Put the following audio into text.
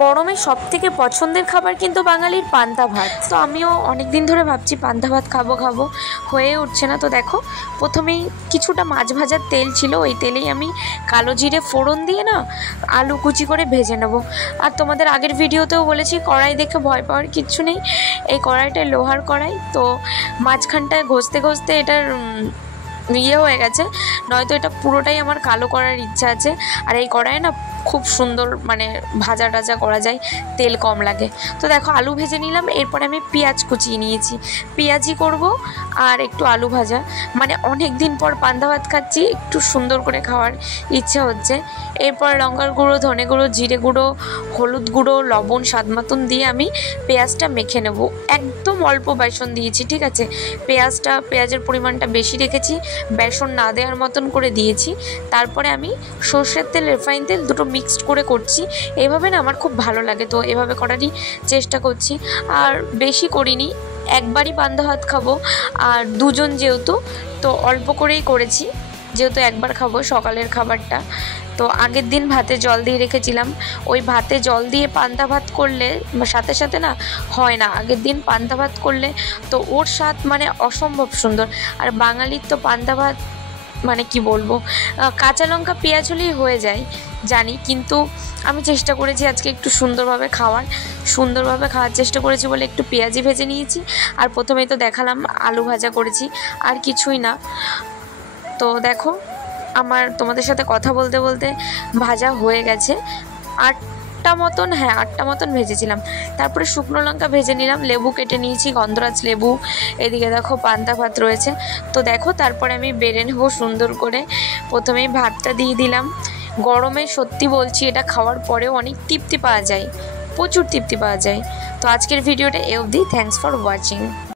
গরমে সবথেকে পছন্দের খাবার কিন্তু বাঙালির পান্তা ভাত। তো আমিও অনেক দিন ধরে ভাবছি পান্তা ভাত খাবো হয়ে উঠছে না। তো দেখো, প্রথমেই কিছুটা মাছ ভাজার তেল ছিল, ওই তেলেই আমি কালো জিরে ফোড়ন দিয়ে না আলু কুচি করে ভেজে নেব। আর তোমাদের আগের ভিডিওতেও বলেছি কড়াই দেখে ভয় পাওয়ার কিচ্ছু নেই। এই কড়াইটা লোহার কড়াই, তো মাঝখানটায় ঘষতে ঘষতে এটার ইয়ে হয়ে গেছে, নয়তো এটা পুরোটাই আমার কালো করার ইচ্ছা আছে। আর এই কড়াইয়ে না খুব সুন্দর মানে ভাজা টাজা করা যায়, তেল কম লাগে। তো দেখো আলু ভেজে নিলাম, এরপরে আমি পেঁয়াজ কুচিয়ে নিয়েছি, পেঁয়াজি করব আর একটু আলু ভাজা। মানে অনেক দিন পর পান্তা ভাত খাচ্ছি, একটু সুন্দর করে খাওয়ার ইচ্ছা হচ্ছে। এরপর লঙ্কার গুঁড়ো, ধনে গুঁড়ো, জিরে গুঁড়ো, হলুদ গুঁড়ো, লবণ স্বাদ মতন দিয়ে আমি পেঁয়াজটা মেখে নেব। একদম অল্প বেসন দিয়েছি, ঠিক আছে? পেঁয়াজের পরিমাণটা বেশি রেখেছি, বেসন না দেওয়ার মতন করে দিয়েছি। তারপরে আমি সর্ষের তেল, রিফাইন তেল দুটো মিক্সড করে করছি। এভাবে না আমার খুব ভালো লাগে, তো এভাবে করারই চেষ্টা করছি। আর বেশি করিনি, একবারই পান্তা ভাত খাবো আর দুজন যেহেতু, তো অল্প করেই করেছি, যেহেতু একবার খাবো সকালের খাবারটা। তো আগের দিন ভাতে জল দিয়ে রেখেছিলাম, ওই ভাতে জল দিয়ে পান্তা ভাত করলে সাথে সাথে না হয় না, আগের দিন পান্তা ভাত করলে তো ওর স্বাদ মানে অসম্ভব সুন্দর। আর বাঙালির তো পান্তা ভাত মানে কি বলবো, কাঁচা লঙ্কা পেঁয়াজ হলেই হয়ে যায় জানি, কিন্তু আমি চেষ্টা করেছি আজকে একটু সুন্দরভাবে খাওয়ার চেষ্টা করেছি বলে একটু পেঁয়াজি ভেজে নিয়েছি। আর প্রথমেই তো দেখালাম আলু ভাজা করেছি, আর কিছুই না। তো দেখো আমার তোমাদের সাথে কথা বলতে বলতে ভাজা হয়ে গেছে। আটটা মতন ভেজেছিলাম। তারপরে শুকনো লঙ্কা ভেজে নিলাম, লেবু কেটে নিয়েছি, গন্ধরাজ লেবু। এদিকে দেখো পান্তা ভাত রয়েছে। তো দেখো তারপরে আমি বেড়ে নেবো সুন্দর করে। প্রথমেই ভাতটা দিয়ে দিলাম। গরমে সত্যি বলছি এটা খাওয়ার পরেও অনেক তৃপ্তি পাওয়া যায়, প্রচুর তৃপ্তি পাওয়া যায়। তো আজকের ভিডিওটা এ অবধি। Thanks for watching.